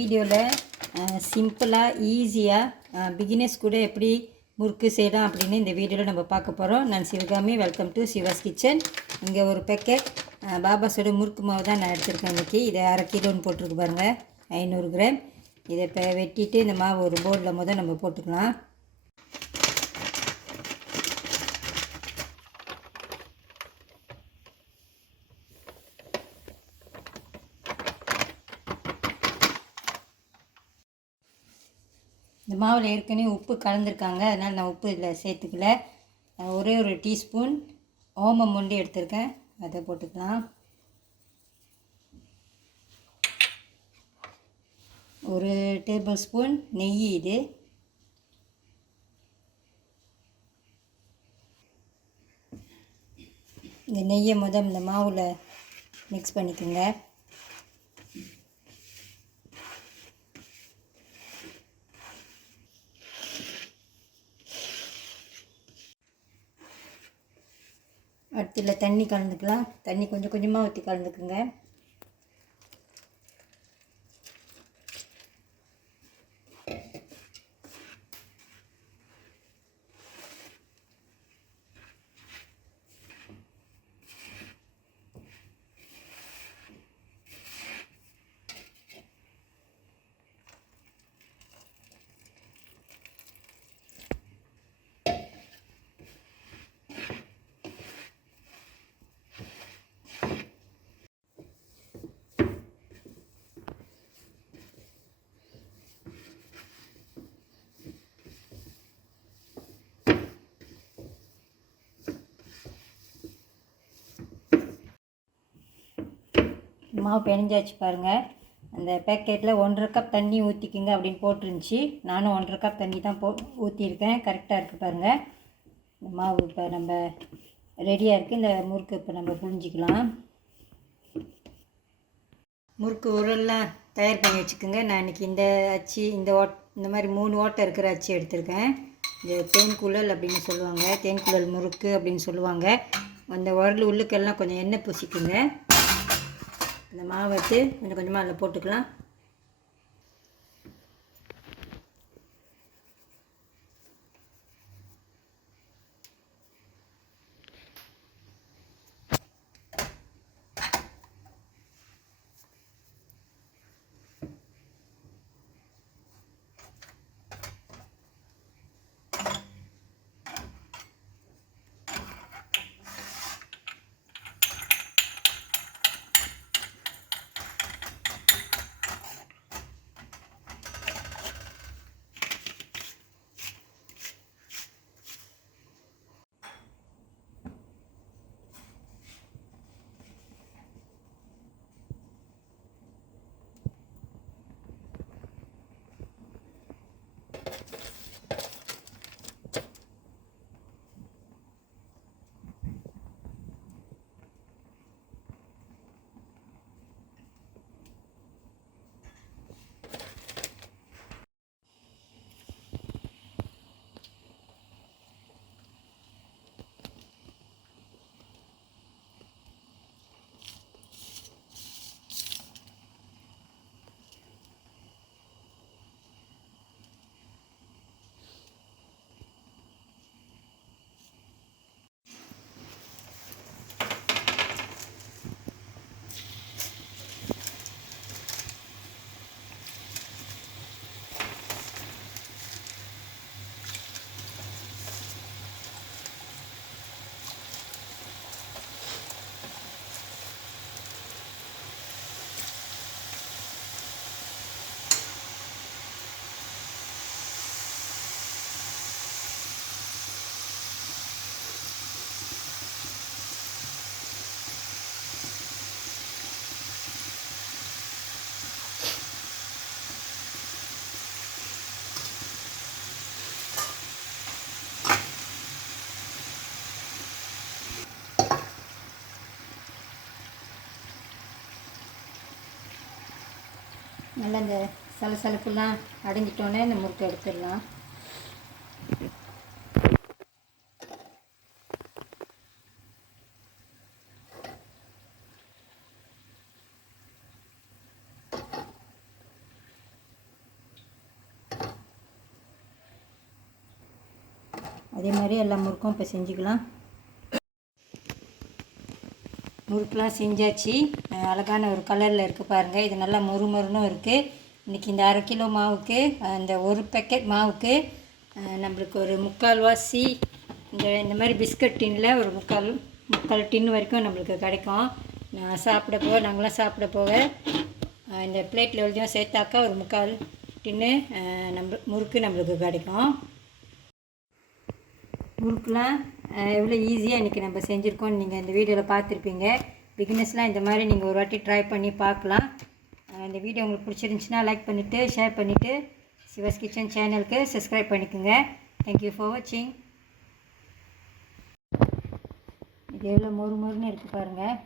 வீடியோவில் சிம்பிளாக ஈஸியாக பிகினர்ஸ் கூட எப்படி முறுக்கு செய்யலாம் அப்படின்னு இந்த வீடியோவில் நம்ம பார்க்க போகிறோம். நான் Sivakami, welcome to Siva's kitchen. இங்கே ஒரு பேக்கெட் பாபாஸோட முறுக்கு மாவு தான் நான் எடுத்துருக்கேன் இன்றைக்கி. இதை 1/2 கிலோன்னு போட்டிருக்கு பாருங்கள், 500 கிராம். இதை இப்போ வெட்டிட்டு இந்த மாவு ஒரு போர்டில் நம்ம போட்டுக்கலாம். இந்த மாவில் ஏற்கனவே உப்பு கலந்துருக்காங்க, அதனால் நான் உப்பு இதில் சேர்த்துக்கல. ஒரே ஒரு டீஸ்பூன் ஓமம் ஒண்டி எடுத்திருக்கேன், அதை போட்டுக்கலாம். ஒரு டேபிள் ஸ்பூன் நெய். இது இந்த நெய்யை இந்த மாவில் மிக்ஸ் பண்ணிக்கோங்க. அடுத்துல தண்ணி கலந்துக்கலாம். தண்ணி கொஞ்சம் கொஞ்சமாக ஊற்றி கலந்துக்குங்க. மாவு பிணைஞ்சாச்சு பாருங்கள். அந்த பேக்கெட்டில் 1/2 கப் தண்ணி ஊற்றிக்கிங்க அப்படின்னு போட்டிருந்துச்சி. நானும் 1/2 கப் தண்ணி தான் ஊற்றிருக்கேன். கரெக்டாக இருக்குது பாருங்கள். இந்த மாவு இப்போ நம்ம ரெடியாக இருக்குது. இந்த முறுக்கு இப்போ நம்ம புழிஞ்சிக்கலாம். முறுக்கு உரல்லாம் தயார் பண்ணி வச்சுக்கோங்க. நான் இன்றைக்கி இந்த அச்சு, இந்த மாதிரி 3 ஓட்டை இருக்கிற அச்சு எடுத்திருக்கேன். இந்த தேன்குழல் அப்படின்னு சொல்லுவாங்க, தேன்குழல் முறுக்கு அப்படின்னு சொல்லுவாங்க. அந்த உரல் உள்ளுக்கெல்லாம் கொஞ்சம் எண்ணெய் பூசிக்குங்க. இந்த மாவை எடுத்து கொஞ்சம் கொஞ்சமாக அதில் போட்டுக்கலாம். நல்லா இந்த சலசலப்புலாம் அடைஞ்சிட்டோன்னே இந்த முறுக்கை எடுத்துடலாம். அதே மாதிரி எல்லா முறுக்கும் இப்போ செஞ்சுக்கலாம். முறுக்கெலாம் செஞ்சாச்சு. அழகான ஒரு கலரில் இருக்குது பாருங்கள். இது நல்லா மொறுமொறுன்னு இருக்குது. இன்றைக்கி இந்த 1/2 கிலோ மாவுக்கு, அந்த ஒரு பேக்கெட் மாவுக்கு நம்மளுக்கு ஒரு 3/4 வாசி இந்த மாதிரி பிஸ்கட் டின்னில் ஒரு முக்கால் டின் வரைக்கும் நம்மளுக்கு கிடைக்கும். நாங்களாம் சாப்பிட போக இந்த பிளேட்டில் எழுதியும் சேர்த்தாக்கா ஒரு 3/4 டின்னு முறுக்கு நம்மளுக்கு கிடைக்கும். முறுக்குலாம் எவ்வளோ ஈஸியாக இன்றைக்கி நம்ம செஞ்சுருக்கோம் நீங்கள் இந்த வீடியோவில் பார்த்துருப்பீங்க. பிகினர்ஸ்லாம் இந்த மாதிரி நீங்கள் ஒரு வாட்டி ட்ரை பண்ணி பார்க்கலாம். இந்த வீடியோ உங்களுக்கு பிடிச்சிருந்துச்சின்னா லைக் பண்ணிவிட்டு ஷேர் பண்ணிவிட்டு சிவாஸ் கிச்சன் சேனலுக்கு சப்ஸ்கிரைப் பண்ணிக்கோங்க. தேங்க்யூ ஃபார் வாட்சிங். இது எவ்வளோ மொறுமொறுன்னு இருக்குது பாருங்கள்.